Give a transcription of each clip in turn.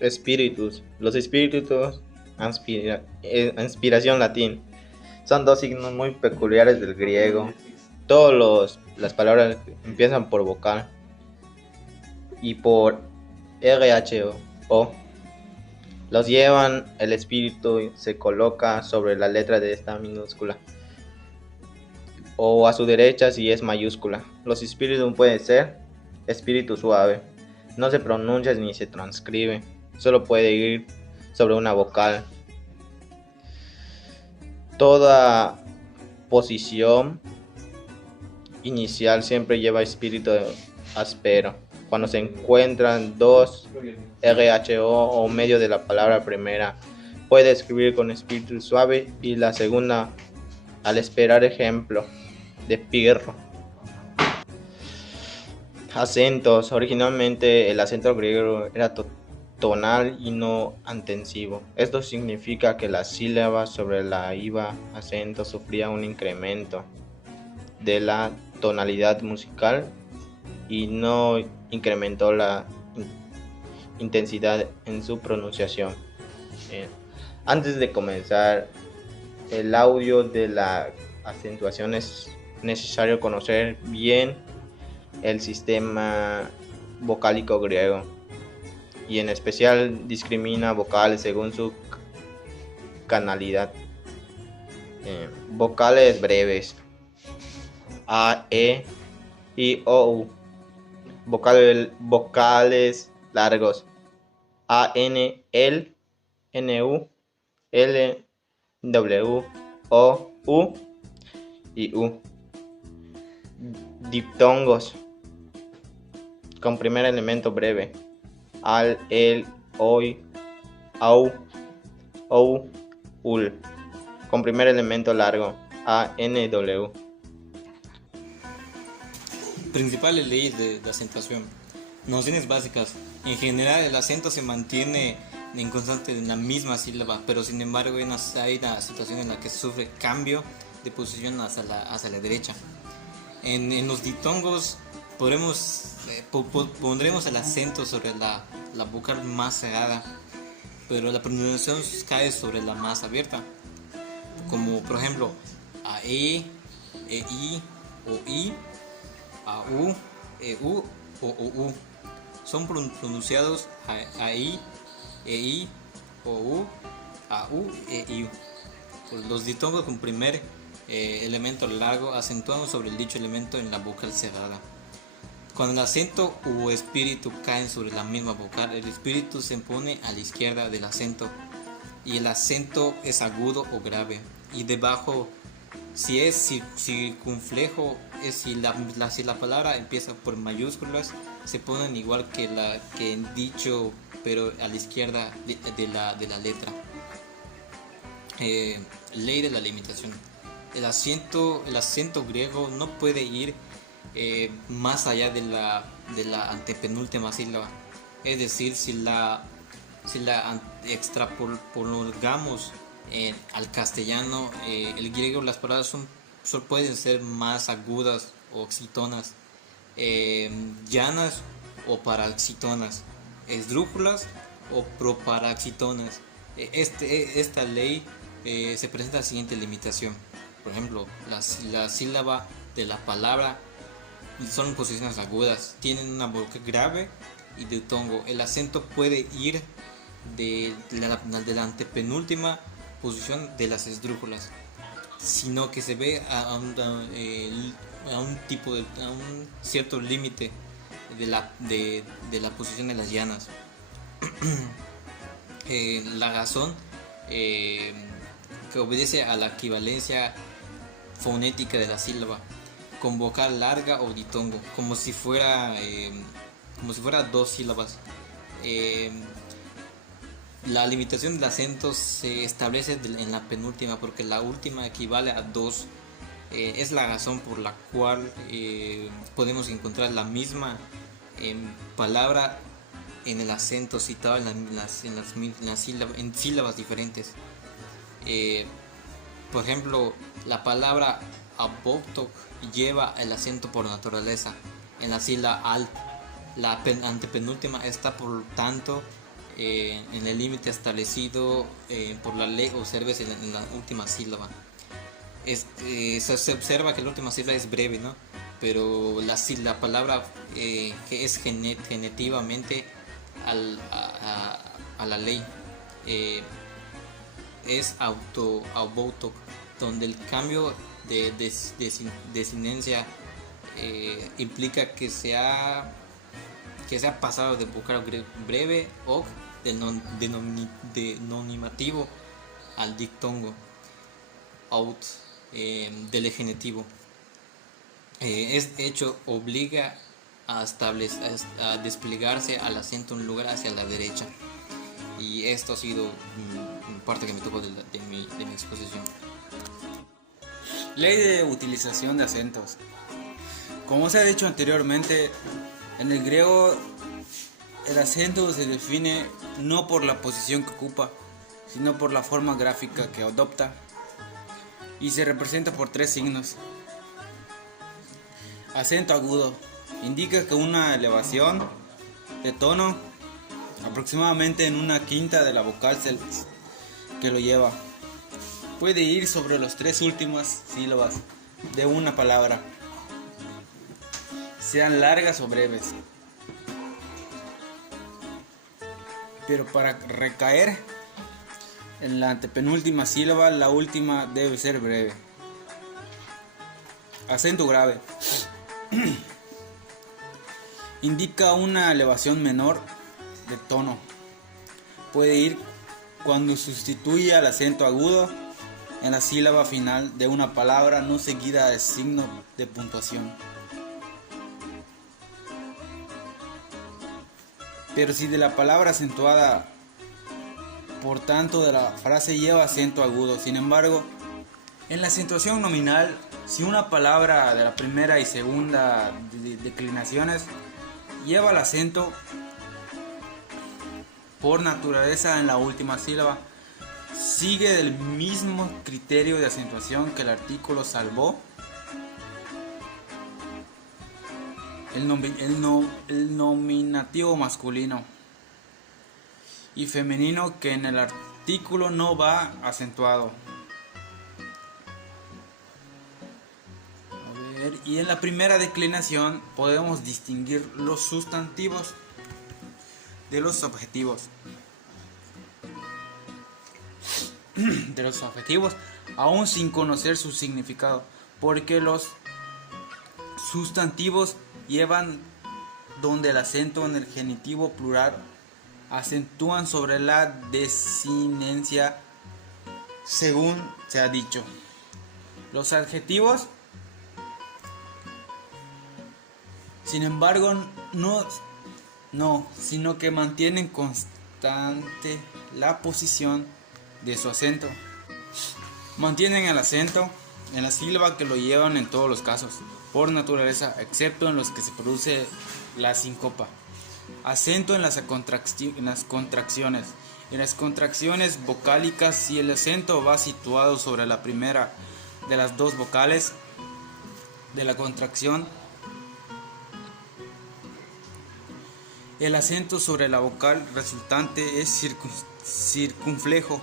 Espíritus. Los espíritus, inspiración latín, son dos signos muy peculiares del griego. Todas las palabras empiezan por vocal y por RHO. Los llevan, el espíritu se coloca sobre la letra de esta minúscula o a su derecha si es mayúscula. Los espíritus pueden ser espíritu suave. No se pronuncia ni se transcribe. Solo puede ir sobre una vocal. Toda posición inicial siempre lleva espíritu áspero. Cuando se encuentran dos RHO o medio de la palabra primera, puede escribir con espíritu suave y la segunda al esperar ejemplo de Pirro. Acentos. Originalmente el acento griego era tonal y no intensivo. Esto significa que la sílaba sobre la iba acento sufría un incremento de la tonalidad musical y no incrementó la intensidad en su pronunciación. Antes de comenzar el audio de la acentuación es necesario conocer bien el sistema vocálico griego y en especial discrimina vocales según su canalidad. Vocales breves: A, E, I, O, U. Vocales largos: A, N, L, N, U, L, W, O, U y U. Diptongos con primer elemento breve: al, el, hoy, au, ou, ul. Con primer elemento largo: a, n, w. Principales leyes de acentuación. Nociones básicas. En general el acento se mantiene en constante en la misma sílaba, pero sin embargo hay una situación en la que sufre cambio de posición hacia la derecha. En los diptongos pondremos el acento sobre la vocal más cerrada, pero la pronunciación cae sobre la más abierta, como por ejemplo a e, i, o i, a u, e u o u. Son pronunciados a i, e i, o u, a u, e i. Los diptongos con primer elemento largo acentuamos sobre el dicho elemento en la vocal cerrada. Cuando el acento u espíritu caen sobre la misma vocal, el espíritu se pone a la izquierda del acento y el acento es agudo o grave. Y debajo, si es circunflejo, es si la palabra empieza por mayúsculas, se ponen igual que en dicho, pero a la izquierda de la letra. Ley de la limitación. El acento griego no puede ir más allá de la antepenúltima sílaba. Es decir, si la extrapolamos al castellano, el griego, las palabras pueden ser más agudas o oxítonas, llanas o paraxítonas, esdrújulas o proparaxítonas. Esta ley se presenta la siguiente limitación. Por ejemplo, la sílaba de la palabra son posiciones agudas, tienen una vocal grave y diptongo. El acento puede ir de la antepenúltima posición de las esdrújulas, sino que se ve a un cierto límite de la posición de las llanas. La razón que obedece a la equivalencia fonética de la sílaba con vocal larga o diptongo, como si fuera dos sílabas. La limitación del acento se establece en la penúltima, porque la última equivale a dos. Es la razón por la cual podemos encontrar la misma palabra en el acento citado en sílabas diferentes. Por ejemplo, la palabra aboptok lleva el acento por naturaleza en la sílaba al. La antepenúltima está por tanto en el límite establecido por la ley, observes en la última sílaba. Se observa que la última sílaba es breve, ¿no? Pero la palabra que es genetivamente a la ley es auto, donde el cambio de desinencia implica que se ha pasado del vocablo breve o del denominativo al dictongo del genitivo. Este hecho obliga a desplegarse al acento en lugar hacia la derecha, y esto ha sido parte que me tocó de mi exposición. Ley de utilización de acentos. Como se ha dicho anteriormente, en el griego el acento se define no por la posición que ocupa, sino por la forma gráfica que adopta, y se representa por 3 signos. Acento agudo indica que una elevación de tono aproximadamente en una quinta de la vocal que lo lleva. Puede ir sobre las 3 últimas sílabas de una palabra, sean largas o breves. Pero para recaer en la antepenúltima sílaba, la última debe ser breve. Acento grave indica una elevación menor de tono. Puede ir cuando sustituye al acento agudo en la sílaba final de una palabra no seguida de signo de puntuación. Pero si de la palabra acentuada, por tanto de la frase, lleva acento agudo. Sin embargo, en la acentuación nominal, si una palabra de la primera y segunda declinaciones lleva el acento por naturaleza en la última sílaba, sigue del mismo criterio de acentuación que el artículo salvo el nominativo masculino y femenino, que en el artículo no va acentuado. Y en la primera declinación podemos distinguir los sustantivos de los adjetivos. Aún sin conocer su significado, porque los sustantivos llevan donde el acento en el genitivo plural acentúan sobre la desinencia, según se ha dicho. Los adjetivos, sin embargo, no, sino que mantienen constante la posición de su acento. Mantienen el acento en la sílaba que lo llevan en todos los casos, por naturaleza, excepto en los que se produce la síncopa. Acento en las contracciones. En las contracciones vocálicas, si el acento va situado sobre la primera de las 2 vocales de la contracción, el acento sobre la vocal resultante es circunflejo.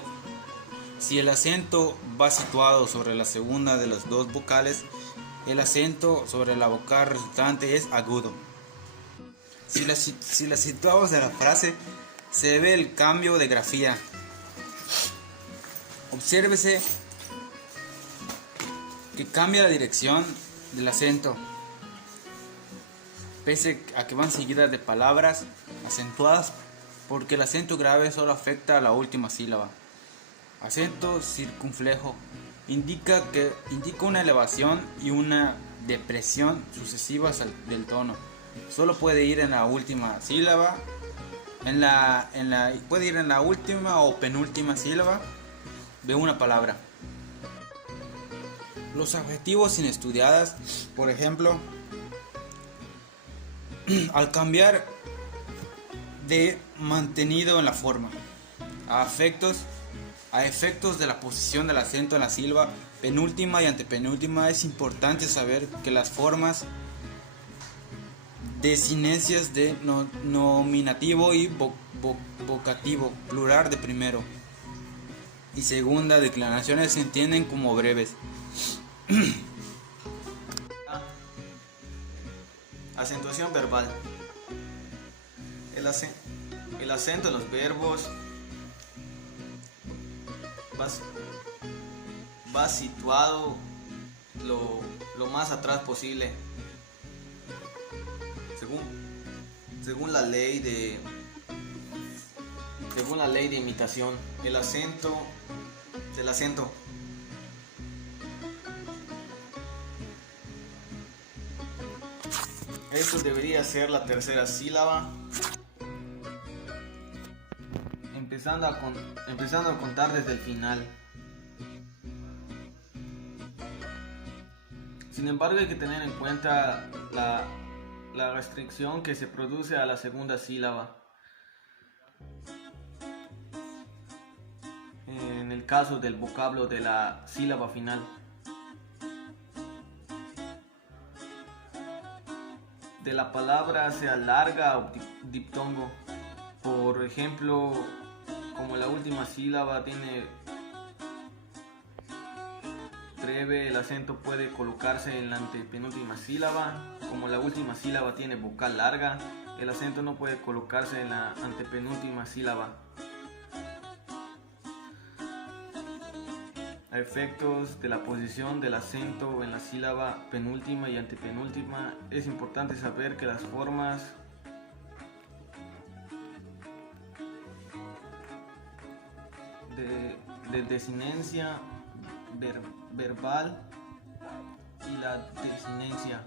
Si el acento va situado sobre la segunda de las 2 vocales, el acento sobre la vocal resultante es agudo. Si la situamos en la frase, se ve el cambio de grafía. Obsérvese que cambia la dirección del acento, pese a que van seguidas de palabras acentuadas, porque el acento grave solo afecta a la última sílaba. Acento circunflejo indica una elevación y una depresión sucesivas del tono. Solo puede ir en la última sílaba, puede ir en la última o penúltima sílaba de una palabra. Los adjetivos inestudiadas, por ejemplo, al cambiar de mantenido en la forma, a efectos de la posición del acento en la sílaba penúltima y antepenúltima, es importante saber que las formas desinencias de nominativo y vocativo, plural de primero. Y segunda, declaraciones se entienden como breves. Acentuación verbal. El acento en los verbos va situado lo más atrás posible, según la ley de imitación. El acento del acento. Esto debería ser la tercera sílaba, empezando a contar desde el final. Sin embargo, hay que tener en cuenta la restricción que se produce a la segunda sílaba. En el caso del vocablo de la sílaba final. De la palabra sea larga o diptongo. Por ejemplo, como la última sílaba tiene breve, el acento puede colocarse en la antepenúltima sílaba. Como la última sílaba tiene vocal larga, el acento no puede colocarse en la antepenúltima sílaba. A efectos de la posición del acento en la sílaba penúltima y antepenúltima, es importante saber que las formas de desinencia verbal y la desinencia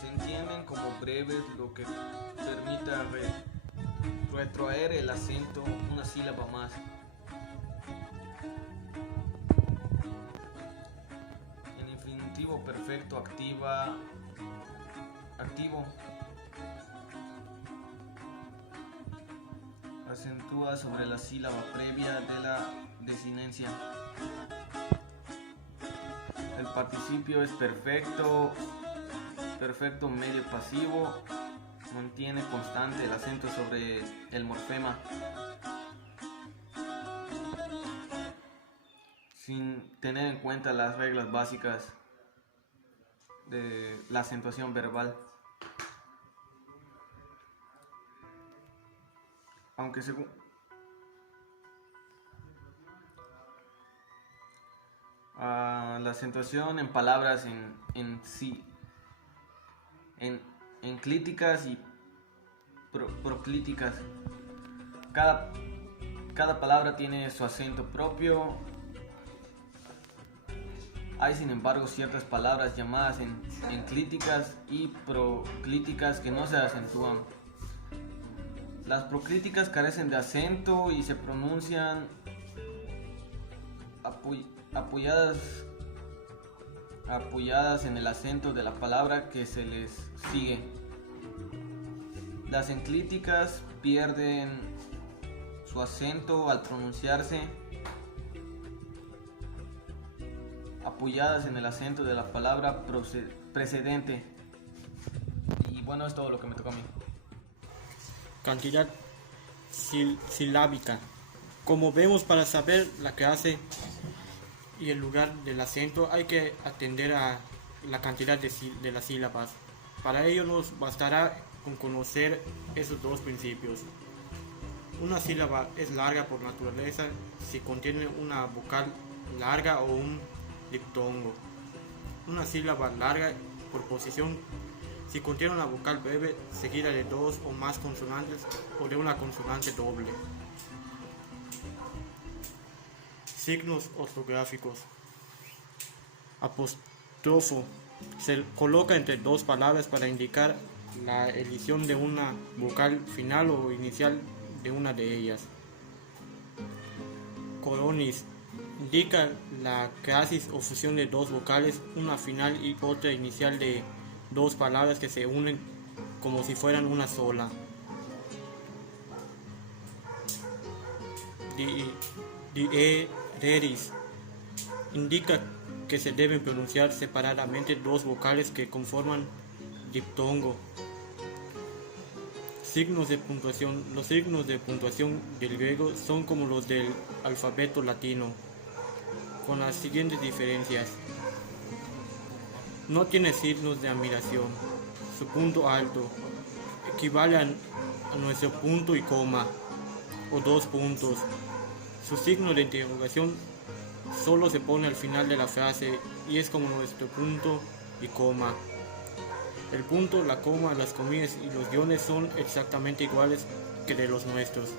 se entienden como breves, lo que permita retrotraer el acento una sílaba más. En infinitivo perfecto activo acentúa sobre la sílaba previa de la desinencia. El participio es perfecto medio pasivo, mantiene constante el acento sobre el morfema, sin tener en cuenta las reglas básicas de la acentuación verbal. Aunque según la acentuación en palabras enclíticas y proclíticas. Cada palabra tiene su acento propio. Hay sin embargo ciertas palabras llamadas enclíticas y proclíticas que no se acentúan. Las proclíticas carecen de acento y se pronuncian apoyadas en el acento de la palabra que se les sigue. Las enclíticas pierden su acento al pronunciarse apoyadas en el acento de la palabra precedente. Y bueno, es todo lo que me tocó a mí. Cantidad silábica. Como vemos, para saber la clase y el lugar del acento hay que atender a la cantidad de las sílabas. Para ello nos bastará con conocer esos dos principios. Una sílaba es larga por naturaleza si contiene una vocal larga o un diptongo. Una sílaba larga por posición si contiene una vocal breve seguida de dos o más consonantes o de una consonante doble. Signos ortográficos. Apóstrofo se coloca entre dos palabras para indicar la elisión de una vocal final o inicial de una de ellas. Coronis indica la crasis o fusión de dos vocales, una final y otra inicial de dos palabras que se unen como si fueran una sola. reris indica que se deben pronunciar separadamente dos vocales que conforman diptongo. Signos de puntuación. Los signos de puntuación del griego son como los del alfabeto latino, con las siguientes diferencias. No tiene signos de admiración. Su punto alto equivale a nuestro punto y coma, o 2 puntos. Su signo de interrogación solo se pone al final de la frase y es como nuestro punto y coma. El punto, la coma, las comillas y los guiones son exactamente iguales que de los nuestros.